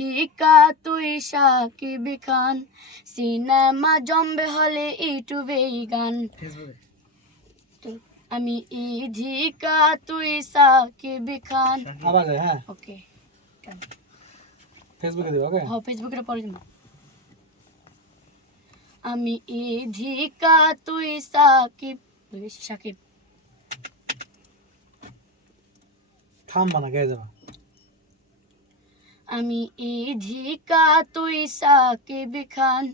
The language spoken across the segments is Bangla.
ইকা তুই সাকিব খান, সিনেমা জমবে হলে ইউটিউবে গান। আমি ইধিকা তুই সাকিব খান। আবার হ্যাঁ ওকে, ফেসবুকে দিব। ওকে হ্যাঁ ফেসবুকে পড়ে দিব। আমি ইধিকা তুই সাকিব, সাকিব থামবা না, গায়ে যাবা। আমি ইধিকা তুই সাকিব খান,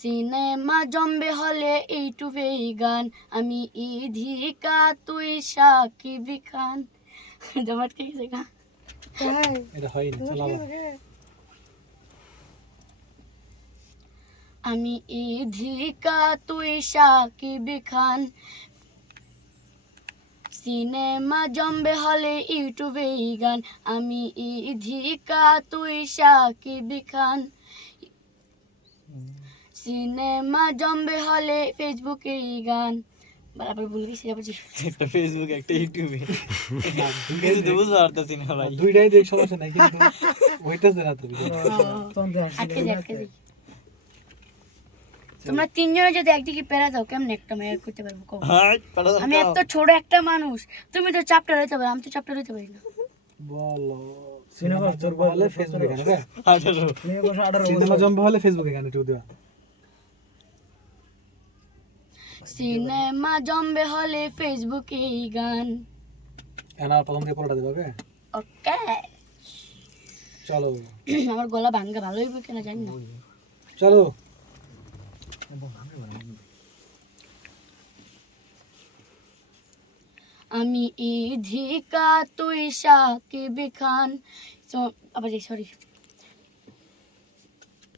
সিনেমা জমবে হলে ইউটিউবে গান। আমি ইধিকা তুই সাকিব খান। জমাট কে গেছে গা। এটা হয়নি, চলো আবার। আমি ইধিকা তুই সাকিব খান, সিনেমা জমবে হলে ইউটিউবে গান। আমি ইধিকা তুই সাকিব খান, সিনেমা জমবে হলে ফেসবুকে গান। বরাবর ভুল গেছি, আবার একটা ফেসবুক একটা ইউটিউবে কিছু তো বুঝতে পারতেছি না ভাই। দুইটাই দেখ, সমস্যা নাই, কিন্তু হইতেছে না। তুমি আটকে যাই, আটকে যাই। তোমরা তিনজনে যদি একদিকে পেরা দাও কেমনে একটা মেয়ে করতে পারবো কও? হাই পাড়া আমি এত ছোট একটা মানুষ, তুমি তো চাপটা লইতে পারো, আমি তো চাপটা লইতে পারি না। বলো, সিনেমা জম্বা হলে ফেসবুকে গান। ওকে 18 সিনেমা জম্বা হলে ফেসবুকে গান একটু দিবা। সিনেমা জমবে হলে ফেসবুকে গান। এনা প্রথম থেকে পুরোটা দিবা। ওকে ওকে। চলো আমার গলা ভাঙ্গা ভালো হইব কিনা জানি না। চলো। আমি ইধিকা তুই সাকিব খান, আবার সরি